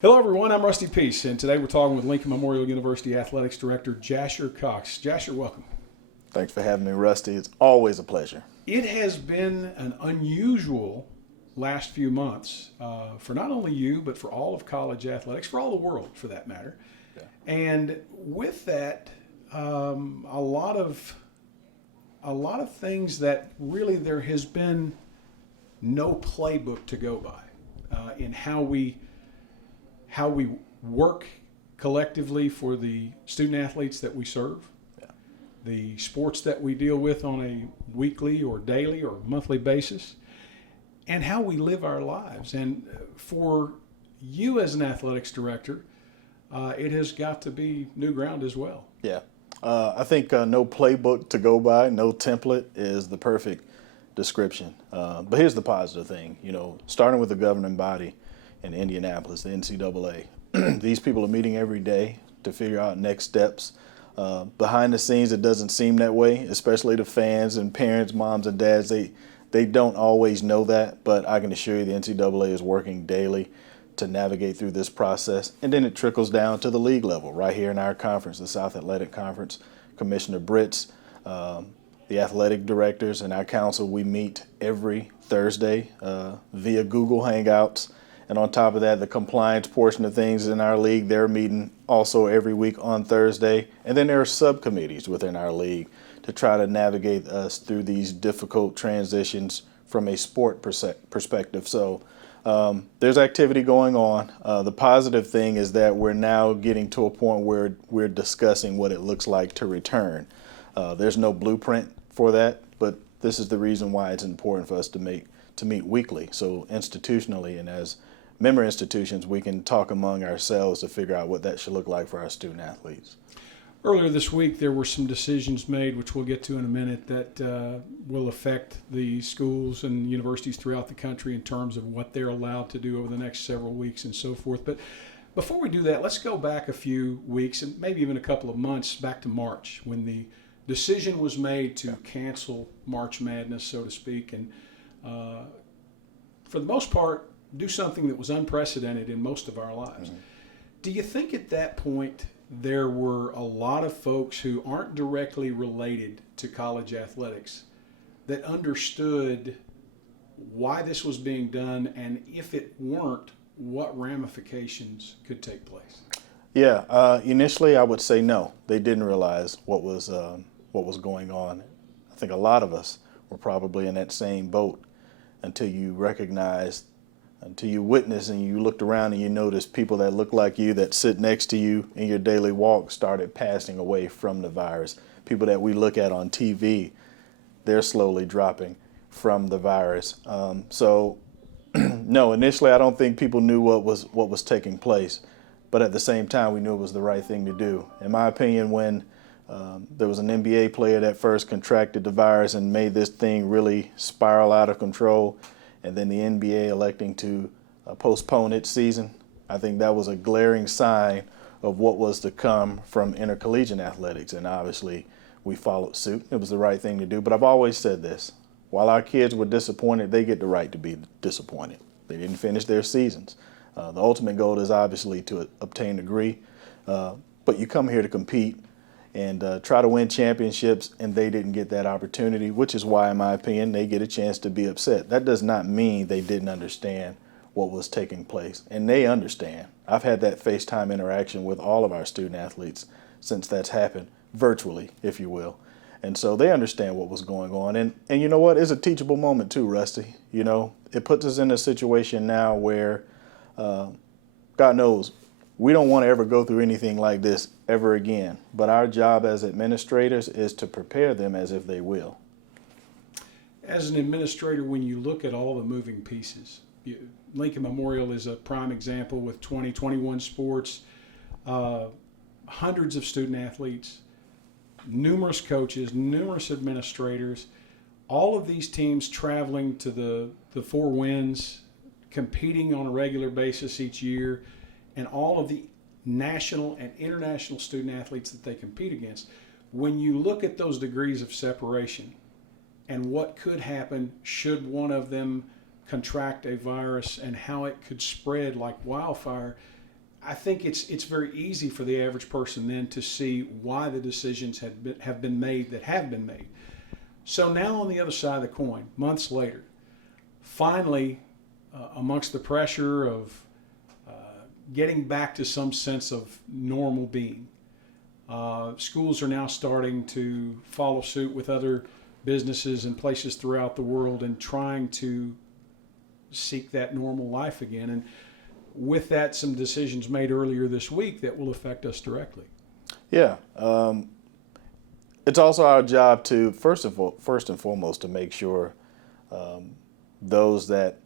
Hello, everyone. I'm Rusty Peace, and today we're talking with Lincoln Memorial University Athletics Director Jasher Cox. Jasher, welcome. Thanks for having me, Rusty. It's always a pleasure. It has been an unusual last few months for not only you, but for all of college athletics, for all the world, for that matter. Yeah. And with that, a lot of things that really there has been no playbook to go by in how we work collectively for the student athletes that we serve, the sports that we deal with on a weekly or daily or monthly basis, and how we live our lives. And for you as an athletics director, it has got to be new ground as well. Yeah. I think no playbook to go by, no template is the perfect description. But here's the positive thing, starting with the governing body in Indianapolis, the NCAA. These people are meeting every day to figure out next steps. Behind the scenes, it doesn't seem that way, especially to fans and parents, moms and dads. They don't always know that, but I can assure you the NCAA is working daily to navigate through this process. And then it trickles down to the league level, right here in our conference, the South Athletic Conference. Commissioner Britz, the athletic directors, and our council, we meet every Thursday via Google Hangouts. And on top of that, the compliance portion of things in our league, they're meeting also every week on Thursday. And then there are subcommittees within our league to try to navigate us through these difficult transitions from a sport perspective. So there's activity going on. The positive thing is that we're now getting to a point where we're discussing what it looks like to return. There's no blueprint for that, but this is the reason why it's important for us to meet weekly. So institutionally and as member institutions, we can talk among ourselves to figure out what that should look like for our student athletes. Earlier this week, there were some decisions made, which we'll get to in a minute, that will affect the schools and universities throughout the country in terms of what they're allowed to do over the next several weeks and so forth. But before we do that, let's go back a few weeks and maybe even a couple of months back to March when the decision was made to cancel March Madness, so to speak, and for the most part, do something that was unprecedented in most of our lives. Mm-hmm. Do you think at that point there were a lot of folks who aren't directly related to college athletics that understood why this was being done, and if it weren't, what ramifications could take place? Yeah, initially I would say no. They didn't realize what was going on. I think a lot of us were probably in that same boat until you witnessed and you looked around and you noticed people that look like you, that sit next to you in your daily walk, started passing away from the virus. People that we look at on TV, they're slowly dropping from the virus. No, initially I don't think people knew what was taking place, but at the same time we knew it was the right thing to do. In my opinion, when there was an NBA player that first contracted the virus and made this thing really spiral out of control, and then the NBA electing to postpone its season, I think that was a glaring sign of what was to come from intercollegiate athletics. And obviously, we followed suit. It was the right thing to do. But I've always said this. While our kids were disappointed, they get the right to be disappointed. They didn't finish their seasons. The ultimate goal is obviously to obtain a degree. But you come here to compete and try to win championships, and they didn't get that opportunity, which is why, in my opinion, they get a chance to be upset. That does not mean they didn't understand what was taking place, and they understand. I've had that FaceTime interaction with all of our student athletes since that's happened, virtually, if you will. And so they understand what was going on. And you know what? It's a teachable moment too, Rusty. It puts us in a situation now where, God knows, we don't want to ever go through anything like this ever again. But our job as administrators is to prepare them as if they will. As an administrator, when you look at all the moving pieces, Lincoln Memorial is a prime example with 21 sports, hundreds of student athletes, numerous coaches, numerous administrators, all of these teams traveling to the four winds, competing on a regular basis each year, and all of the national and international student athletes that they compete against. When you look at those degrees of separation and what could happen should one of them contract a virus and how it could spread like wildfire, I think it's very easy for the average person then to see why the decisions have been made that have been made. So now on the other side of the coin, months later, finally, amongst the pressure of getting back to some sense of normal being, schools are now starting to follow suit with other businesses and places throughout the world and trying to seek that normal life again. And with that, some decisions made earlier this week that will affect us directly. Yeah. It's also our job to, first and foremost, to make sure those that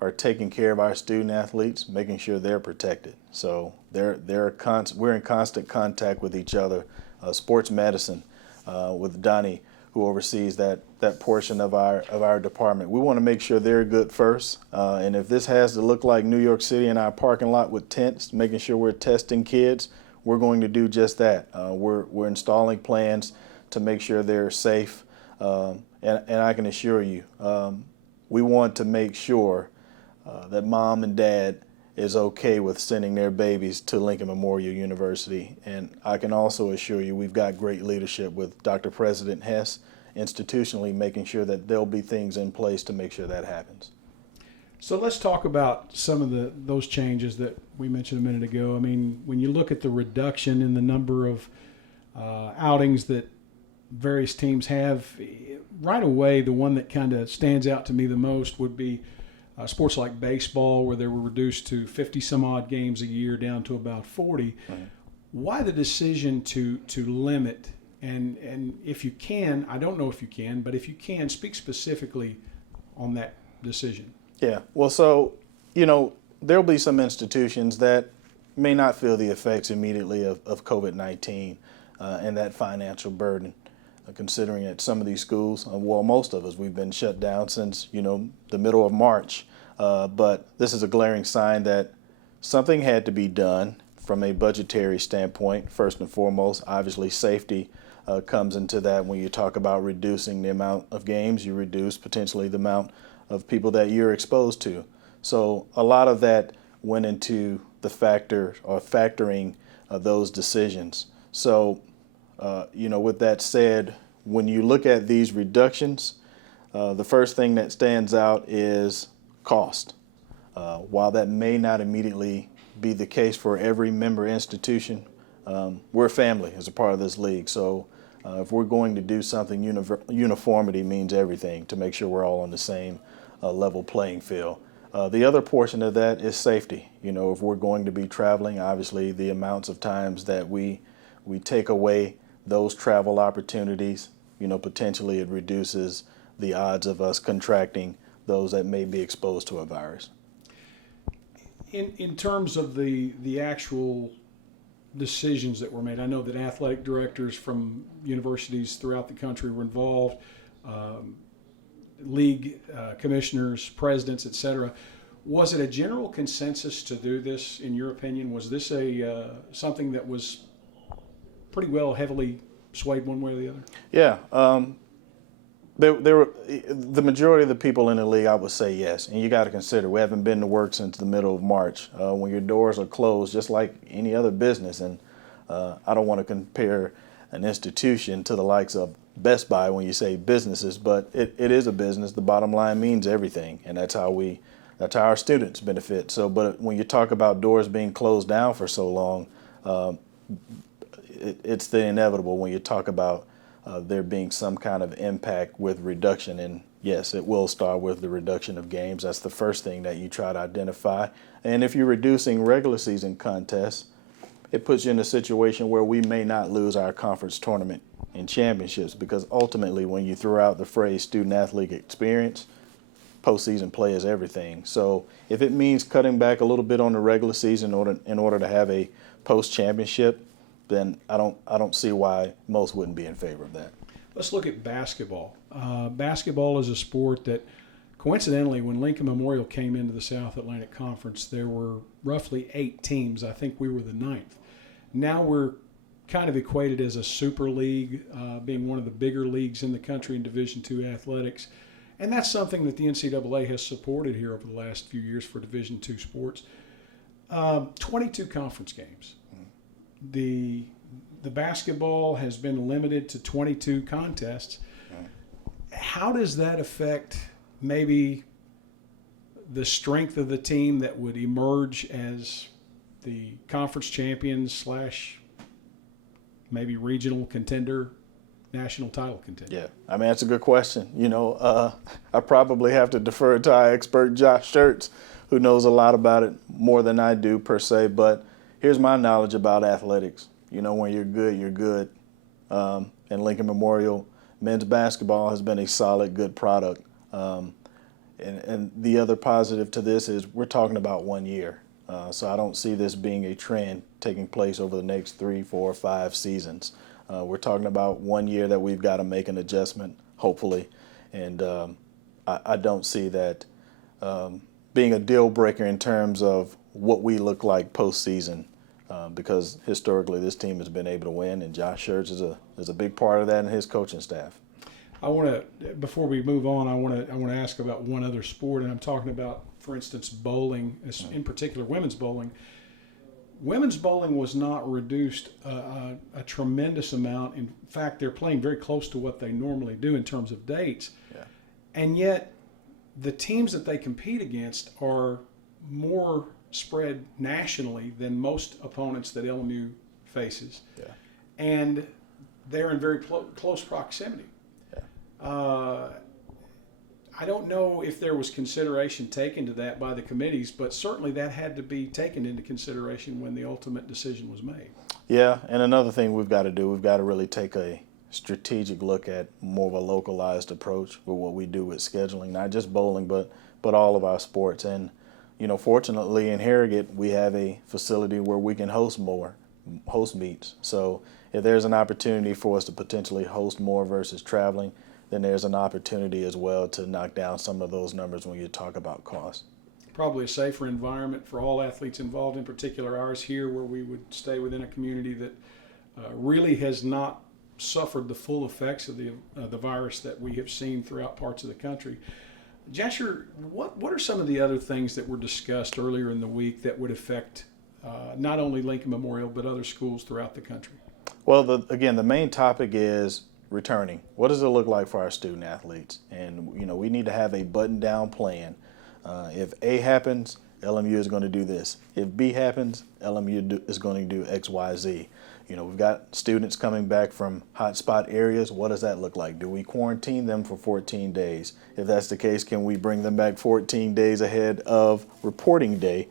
are taking care of our student athletes, making sure they're protected. So we're in constant contact with each other. Sports medicine with Donnie, who oversees that portion of our department. We want to make sure they're good first. And if this has to look like New York City in our parking lot with tents, making sure we're testing kids, we're going to do just that. We're installing plans to make sure they're safe. And I can assure you, we want to make sure that mom and dad is okay with sending their babies to Lincoln Memorial University. And I can also assure you we've got great leadership with Dr. President Hess institutionally making sure that there'll be things in place to make sure that happens. So let's talk about some of those changes that we mentioned a minute ago. I mean, when you look at the reduction in the number of outings that various teams have, right away the one that kind of stands out to me the most would be sports like baseball, where they were reduced to 50 some odd games a year down to about 40. Right. Why the decision to limit, and if you can, I don't know if you can, but if you can, speak specifically on that decision. Yeah, well, so, there'll be some institutions that may not feel the effects immediately of COVID-19 and that financial burden, considering that some of these schools, well, most of us, we've been shut down since, the middle of March. But this is a glaring sign that something had to be done from a budgetary standpoint. First and foremost, obviously safety comes into that. When you talk about reducing the amount of games, you reduce potentially the amount of people that you're exposed to. So a lot of that went into the factoring those decisions. So, with that said, when you look at these reductions, the first thing that stands out is cost. While that may not immediately be the case for every member institution, we're a family as a part of this league. So if we're going to do something, uniformity means everything to make sure we're all on the same level playing field. The other portion of that is safety. If we're going to be traveling, obviously the amounts of times that we take away those travel opportunities, potentially it reduces the odds of us contracting those that may be exposed to a virus. In terms of the actual decisions that were made, I know that athletic directors from universities throughout the country were involved, league commissioners, presidents, etc. Was it a general consensus to do this, in your opinion? Was this something that was pretty well heavily swayed one way or the other? Yeah. There were the majority of the people in the league, I would say yes. And you got to consider, we haven't been to work since the middle of March, when your doors are closed, just like any other business. And I don't want to compare an institution to the likes of Best Buy when you say businesses, but it is a business. The bottom line means everything, and that's how our students benefit. So, but when you talk about doors being closed down for so long, it's the inevitable when you talk about there being some kind of impact with reduction. And yes, it will start with the reduction of games. That's the first thing that you try to identify. And if you're reducing regular season contests, it puts you in a situation where we may not lose our conference tournament and championships, because ultimately when you throw out the phrase student athlete experience, postseason play is everything. So if it means cutting back a little bit on the regular season in order to have a post-championship, then I don't see why most wouldn't be in favor of that. Let's look at basketball. Basketball is a sport that, coincidentally, when Lincoln Memorial came into the South Atlantic Conference, there were roughly 8 teams. I think we were the 9th. Now we're kind of equated as a super league, being one of the bigger leagues in the country in Division II athletics. And that's something that the NCAA has supported here over the last few years for Division II sports. 22 conference games. The basketball has been limited to 22 contests. How does that affect maybe the strength of the team that would emerge as the conference champions / maybe regional contender, national title contender? Yeah, I mean, that's a good question. I probably have to defer to our expert, Josh Schertz, who knows a lot about it, more than I do per se. But here's my knowledge about athletics. When you're good, you're good. And Lincoln Memorial men's basketball has been a solid, good product. And the other positive to this is we're talking about 1 year. So I don't see this being a trend taking place over the next 3, 4, 5 seasons. We're talking about 1 year that we've got to make an adjustment, hopefully. And I don't see that being a deal breaker in terms of what we look like postseason, because historically this team has been able to win, and Josh Schertz is a big part of that and his coaching staff. I want to, before we move on, I want to ask about one other sport, and I'm talking about, for instance, bowling, in particular women's bowling. Women's bowling was not reduced a tremendous amount. In fact, they're playing very close to what they normally do in terms of dates. Yeah. And yet, the teams that they compete against are more spread nationally than most opponents that LMU faces. Yeah. And they're in very close proximity. I don't know if there was consideration taken to that by the committees, but certainly that had to be taken into consideration when the ultimate decision was made. Yeah, and another thing we've got to do, we've got to really take a strategic look at more of a localized approach with what we do with scheduling, not just bowling, but all of our sports. And, fortunately in Harrogate, we have a facility where we can host meets. So if there's an opportunity for us to potentially host more versus traveling, then there's an opportunity as well to knock down some of those numbers when you talk about cost. Probably a safer environment for all athletes involved, in particular ours here, where we would stay within a community that really has not suffered the full effects of the virus that we have seen throughout parts of the country. Jasher, what are some of the other things that were discussed earlier in the week that would affect not only Lincoln Memorial but other schools throughout the country? Well, the main topic is returning. What does it look like for our student athletes? And, we need to have a button-down plan. If A happens, LMU is going to do this. If B happens, LMU is going to do X, Y, Z. We've got students coming back from hotspot areas. What does that look like? Do we quarantine them for 14 days? If that's the case, can we bring them back 14 days ahead of reporting day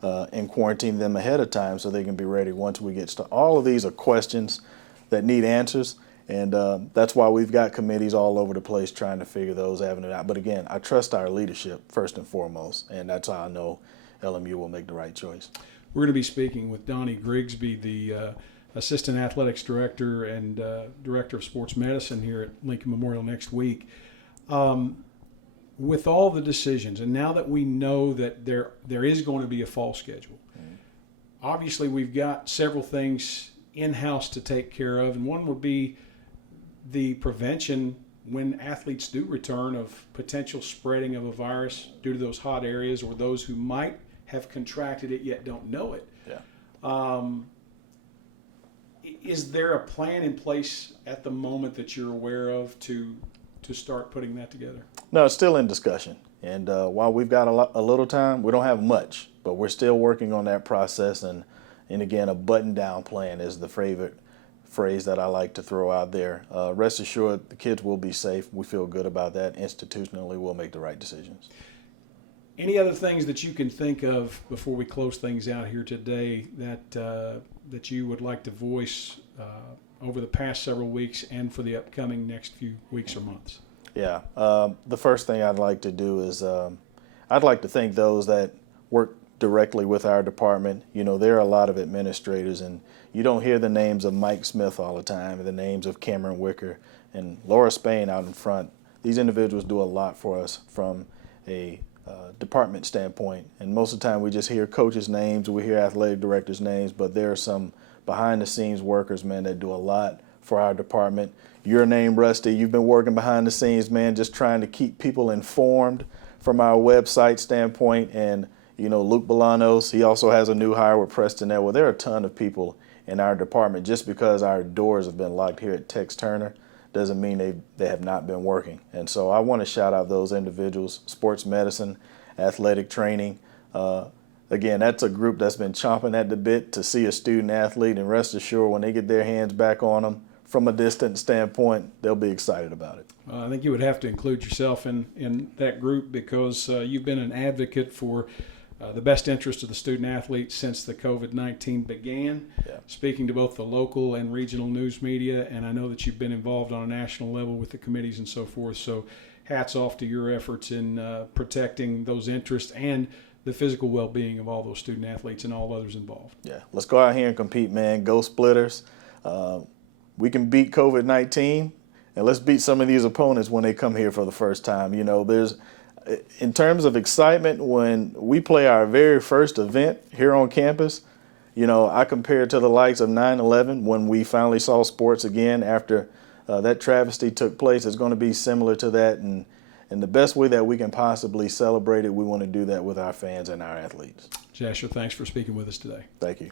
and quarantine them ahead of time so they can be ready once we get started? All of these are questions that need answers. And that's why we've got committees all over the place trying to figure those avenues out. But again, I trust our leadership first and foremost, and that's how I know LMU will make the right choice. We're going to be speaking with Donnie Grigsby, the Assistant Athletics Director and Director of Sports Medicine here at Lincoln Memorial next week. With all the decisions, and now that we know that there is going to be a fall schedule, obviously we've got several things in-house to take care of, and one would be the prevention when athletes do return of potential spreading of a virus due to those hot areas or those who might have contracted it yet don't know it. Yeah. Is there a plan in place at the moment that you're aware of to start putting that together? No, it's still in discussion. And while we've got a little time, we don't have much, but we're still working on that process. And again, a button-down plan is the favorite phrase that I like to throw out there. Rest assured, the kids will be safe. We feel good about that. Institutionally, we'll make the right decisions. Any other things that you can think of before we close things out here today that you would like to voice over the past several weeks and for the upcoming next few weeks or months? Yeah. The first thing I'd like to do is I'd like to thank those that work directly with our department. There are a lot of administrators, and you don't hear the names of Mike Smith all the time, and the names of Cameron Wicker and Laura Spain out in front. These individuals do a lot for us from a department standpoint, and most of the time we just hear coaches' names, we hear athletic directors' names, but there are some behind-the-scenes workers, man, that do a lot for our department. Your name, Rusty, you've been working behind the scenes, man, just trying to keep people informed from our website standpoint, and Luke Bolanos, he also has a new hire with Preston Edward. There are a ton of people in our department. Just because our doors have been locked here at Tex Turner doesn't mean they have not been working. And so I want to shout out those individuals: sports medicine, athletic training. Again, that's a group that's been chomping at the bit to see a student athlete, and rest assured when they get their hands back on them from a distant standpoint, they'll be excited about it. I think you would have to include yourself in that group because you've been an advocate for the best interest of the student athletes since the COVID-19 began, speaking to both the local and regional news media, and I know that you've been involved on a national level with the committees and so forth, so hats off to your efforts in protecting those interests and the physical well-being of all those student athletes and all others involved. Yeah, let's go out here and compete, man. Go Splitters. We can beat COVID-19, and let's beat some of these opponents when they come here for the first time. In terms of excitement, when we play our very first event here on campus, I compare it to the likes of 9/11 when we finally saw sports again after that travesty took place. It's going to be similar to that, and the best way that we can possibly celebrate it, we want to do that with our fans and our athletes. Jasher, thanks for speaking with us today. Thank you.